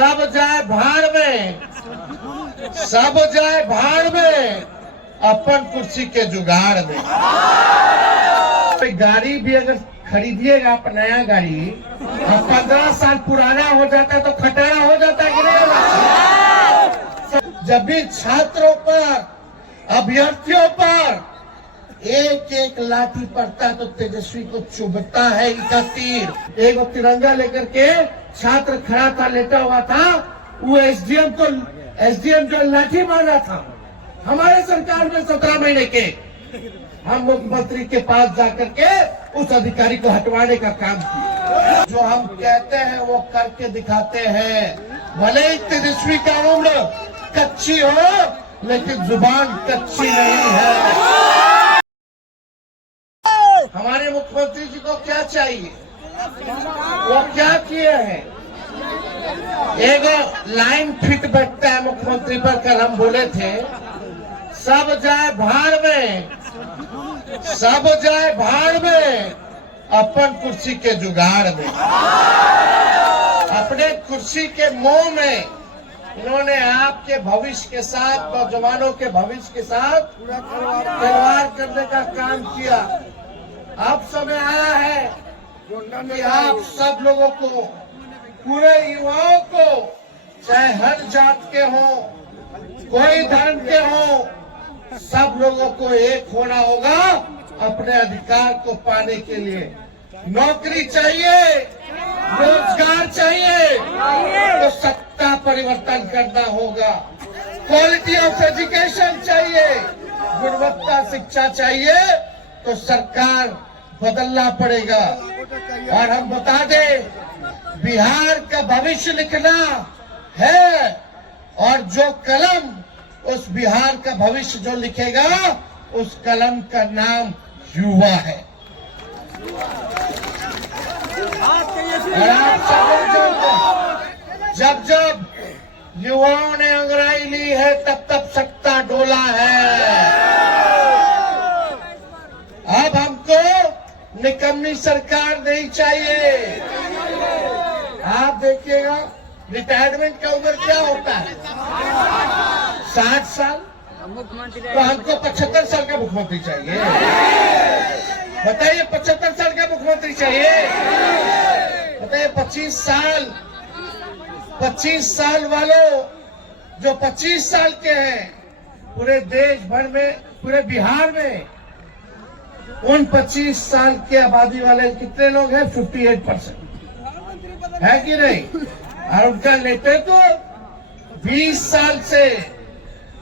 सब जाए भाड़ में, सब जाए भाड़ में, अपन कुर्सी के जुगाड़ में। गाड़ी भी अगर खरीदिएगा आप नया गाड़ी, 15 साल पुराना हो जाता है तो खटारा हो जाता है कि नहीं? जब भी छात्रों पर, अभ्यर्थियों पर एक एक लाठी पड़ता है तो तेजस्वी को चुभता है इनका तीर। एक तिरंगा लेकर के छात्र खड़ा था, लेटा हुआ था, वो एसडीएम जो लाठी मारा था हमारे सरकार में 17 महीने के, हम मुख्यमंत्री के पास जाकर के उस अधिकारी को हटवाने का काम किया। जो हम कहते हैं वो करके दिखाते हैं। भले ही तेजस्वी का उम्र कच्ची हो लेकिन जुबान कच्ची नहीं है। हमारे मुख्यमंत्री जी को क्या चाहिए, वो क्या किए हैं? एक लाइन फिट बैठता है मुख्यमंत्री पर। कल हम बोले थे सब जाए भाड़ में, सब जाए भाड़ में, अपन कुर्सी के जुगाड़ में। अपने कुर्सी के मोह में इन्होंने आपके भविष्य के साथ, नौजवानों के भविष्य के साथ खिलवाड़ करने का काम किया। अब समय आया है कि आप सब लोगों को, पूरे युवाओं को, चाहे हर जात के हो, कोई धर्म के हो, सब लोगों को एक होना होगा अपने अधिकार को पाने के लिए। नौकरी चाहिए, रोजगार चाहिए तो सत्ता परिवर्तन करना होगा। क्वालिटी ऑफ एजुकेशन चाहिए, गुणवत्ता शिक्षा चाहिए तो सरकार बदलना पड़ेगा। और हम बता दें, बिहार का भविष्य लिखना है और जो कलम उस बिहार का भविष्य जो लिखेगा उस कलम का नाम युवा है। और आप सब जब जब युवाओं ने अंगड़ाई ली है तब तब सत्ता डोला है। अब हमको निकम्मी सरकार नहीं चाहिए। आप देखिएगा रिटायरमेंट का उम्र क्या होता है, 60 साल। तो हमको 75 साल का मुख्यमंत्री चाहिए। बताइए 75 साल का मुख्यमंत्री चाहिए? बताइए 25 साल वालों, जो 25 साल के हैं, पूरे देश भर में, पूरे बिहार में उन 25 साल के आबादी वाले कितने लोग हैं? 58% है कि नहीं? और उनका नेतृत्व 20 साल से।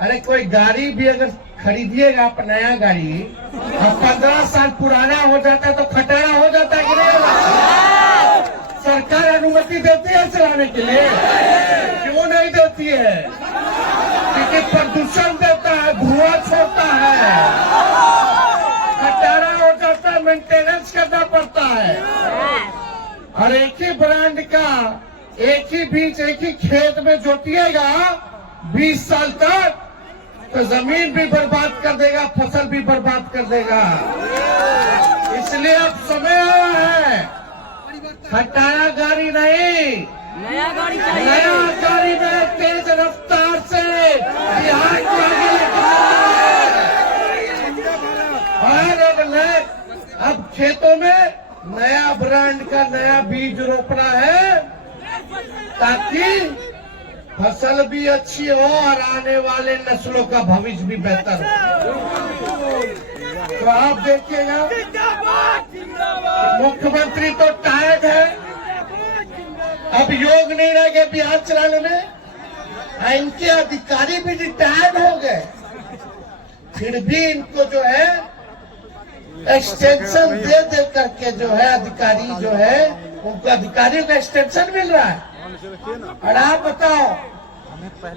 अरे कोई गाड़ी भी अगर खरीदिएगा आप नया गाड़ी, 15 साल पुराना हो जाता है तो खटारा हो जाता है कि नहीं? सरकार अनुमति देती है चलाने के लिए? क्यों नहीं देती है? क्योंकि प्रदूषण देता है, धुआं छोड़ता है, खटारा हो जाता है, मेंटेनेंस करना पड़ता है। और एक ही ब्रांड का एक ही बीज एक ही खेत में जोतिएगा 20 साल तक तो जमीन भी बर्बाद कर देगा, फसल भी बर्बाद कर देगा। इसलिए अब समय आया है, खटारा गाड़ी नहीं, नया गाड़ी में तेज रफ्तार से बिहार को आगे लेकर अब खेतों में नया ब्रांड का नया बीज रोपना है ताकि फसल भी अच्छी हो और आने वाले नस्लों का भविष्य भी बेहतर हो। तो आप देखिएगा मुख्यमंत्री तो टायर्ड है, अब योग नहीं रह गए बिहार चलाने में। इनके अधिकारी भी रिटायर्ड हो गए, फिर भी इनको जो है एक्सटेंशन दे दे करके जो है अधिकारी जो है उनको अधिकारियों का एक्सटेंशन मिल रहा है। और आप बताओ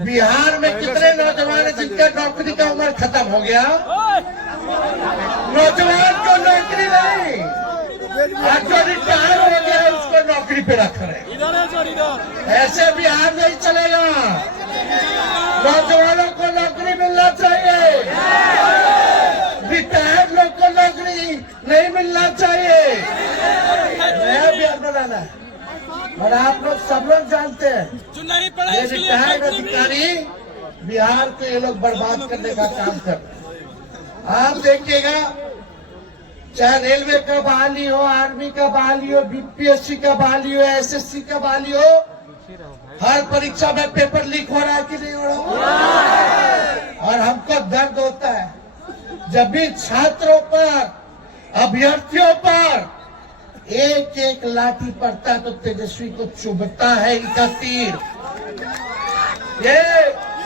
बिहार में कितने नौजवान हैं जिनका नौकरी का उम्र खत्म हो गया? नौजवान को नौकरी नहीं, आज जो रिटायर हो गया उसको नौकरी पे रख रहे। ऐसे बिहार नहीं चलेगा। नौजवानों को नौकरी मिलना चाहिए, रिटायर्ड लोग को नौकरी नहीं मिलना चाहिए। नया बिहार बनाना है। और आप लोग सब लोग जानते हैं ये रिटायर्ड अधिकारी बिहार को ये लोग बर्बाद करने का काम कर रहे हैं। आप देखिएगा, चाहे रेलवे का बहाली हो, आर्मी का बहाली हो, बीपीएससी का बहाली हो, एसएससी का बहाली हो, हर परीक्षा में पेपर लीक हो रहा है कि नहीं हो रहा। और हमको दर्द होता है जब भी छात्रों पर, अभ्यर्थियों पर एक एक लाठी पड़ता है तो तेजस्वी को चुभता है इनका तीर। ये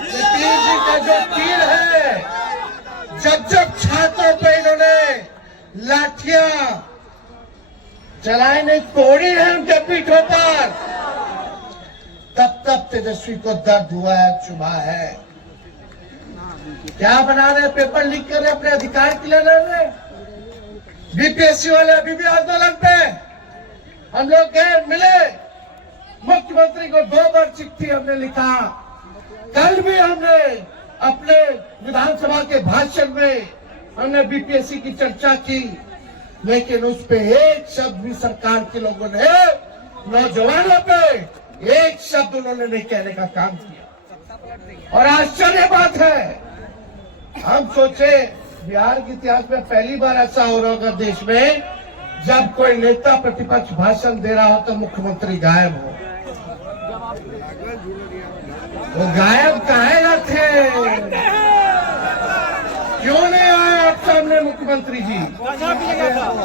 नीतीश जी का जो तीर है, जब जब छात्रों पे इन्होंने लाठियां चलाई नहीं, तोड़ी है उनके पीठों पर, तब तब तेजस्वी को दर्द हुआ है, चुभा है। क्या बना रहे, पेपर लीक कर रहे, अपने अधिकार के लिए लड़ रहे। बीपीएससी वाले अभी भी आंदोलन पे। हम लोग गए, मिले मुख्यमंत्री को, 2 बार चिट्ठी हमने लिखा। कल भी हमने अपने विधानसभा के भाषण में हमने बीपीएससी की चर्चा की, लेकिन उस पे एक शब्द भी सरकार के लोगों ने, नौजवानों पे एक शब्द उन्होंने नहीं कहने का काम किया। और आश्चर्य बात है, हम सोचे बिहार के इतिहास में पहली बार ऐसा हो रहा होगा देश में, जब कोई नेता प्रतिपक्ष भाषण दे रहा हो तो मुख्यमंत्री गायब हो। वो गायब काहे ना थे, क्यों नहीं आए आप सामने मुख्यमंत्री जी?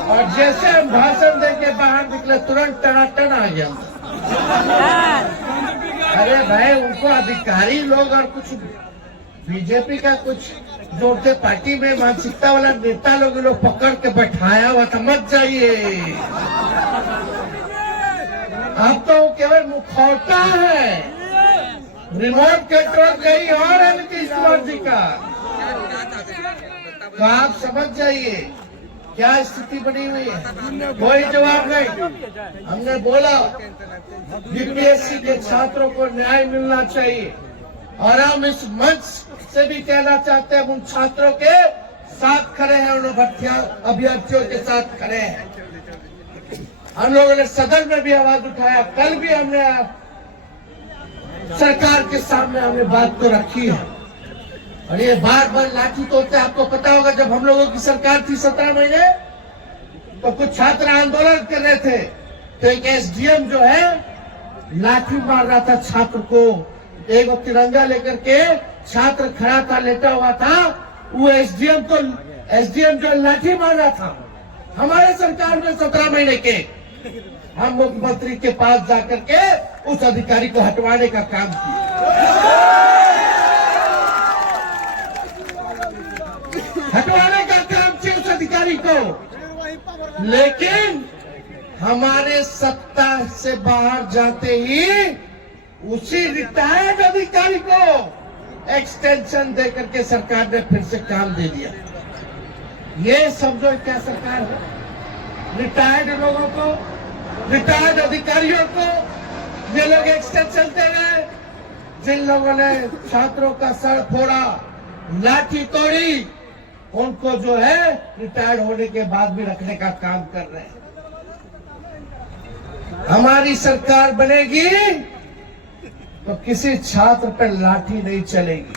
और जैसे हम भाषण दे के बाहर निकले, तुरंत टनाटन आ गया। अरे भाई, उनको अधिकारी लोग और कुछ बीजेपी का कुछ जोड़ते पार्टी में मानसिकता वाला नेता लोग पकड़ के बैठाया हुआ था, मत जाइए। अब तो केवल मुखौटा है, रिमोट कंट्रोल कहीं और है नीतीश कुमार जी का। तो आप समझ जाइए क्या स्थिति बनी हुई है। कोई जवाब नहीं। हमने बोला बीपीएससी के छात्रों को न्याय मिलना चाहिए, और हम इस मंच से भी कहना चाहते हैं, उन छात्रों के साथ खड़े हैं, उन अभ्यर्थियों के साथ खड़े हैं। हम लोगों ने सदन में भी आवाज उठाया, कल भी हमने सरकार के सामने हमने बात तो रखी है। और ये बार बार लाठी तोड़ते, आपको पता होगा जब हम लोगों की सरकार थी 17 महीने, तो कुछ छात्र आंदोलन कर रहे थे, तो एक एसडीएम जो है लाठी मार रहा था छात्र को। एक वो तिरंगा लेकर के छात्र खड़ा था, लेटा हुआ था, वो एसडीएम जो लाठी मार रहा था, हमारे सरकार में 17 महीने के, हम मुख्यमंत्री के पास जाकर के उस अधिकारी को हटवाने का काम किया। हटवाने का काम किया उस अधिकारी को, लेकिन हमारे सत्ता से बाहर जाते ही उसी रिटायर्ड अधिकारी को एक्सटेंशन देकर के सरकार ने फिर से काम दे दिया। ये समझो क्या सरकार है। रिटायर्ड लोगों को, रिटायर्ड अधिकारियों को ये लोग एक्सटेंशन दे रहे हैं। जिन लोगों ने छात्रों का सर फोड़ा, लाठी तोड़ी, उनको जो है रिटायर्ड होने के बाद भी रखने का काम कर रहे हैं। हमारी सरकार बनेगी तो किसी छात्र पर लाठी नहीं चलेगी।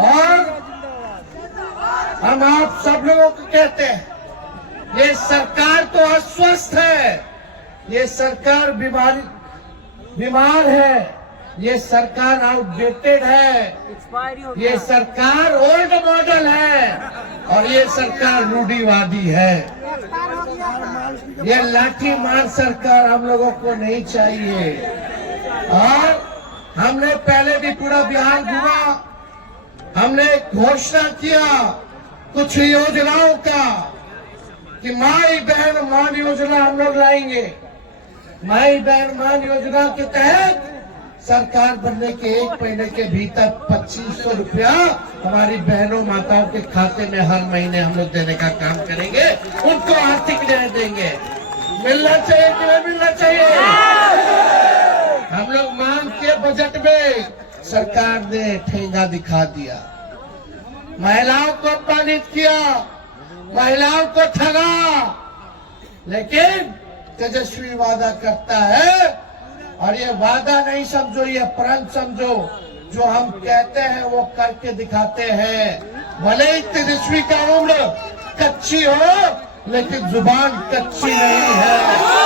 और हम आप सब लोगों को कहते हैं, ये सरकार तो अस्वस्थ है, ये सरकार बीमार है, ये सरकार आउटडेटेड है, ये सरकार ओल्ड मॉडल है, और ये सरकार रूढ़िवादी है। ये लाठी मार सरकार हम लोगों को नहीं चाहिए। और हमने पहले भी पूरा बिहार घूमा, हमने घोषणा किया कुछ योजनाओं का कि माई बहन मान योजना हम लोग लाएंगे। माई बहन मान योजना के तहत सरकार बनने के 1 महीने के भीतर 2500 रुपया हमारी बहनों माताओं के खाते में हर महीने हम लोग देने का काम करेंगे, उनको आर्थिक न्याय देंगे। मिलना चाहिए कि नहीं मिलना चाहिए? हम लोग मांग के बजट में, सरकार ने ठेंगा दिखा दिया, महिलाओं को अपमानित किया, महिलाओं को ठगा। लेकिन तेजस्वी वादा करता है, और ये वादा नहीं समझो, ये प्रण समझो। जो हम कहते हैं वो करके दिखाते हैं। भले ही तेजस्वी का उम्र कच्ची हो, लेकिन जुबान कच्ची नहीं है।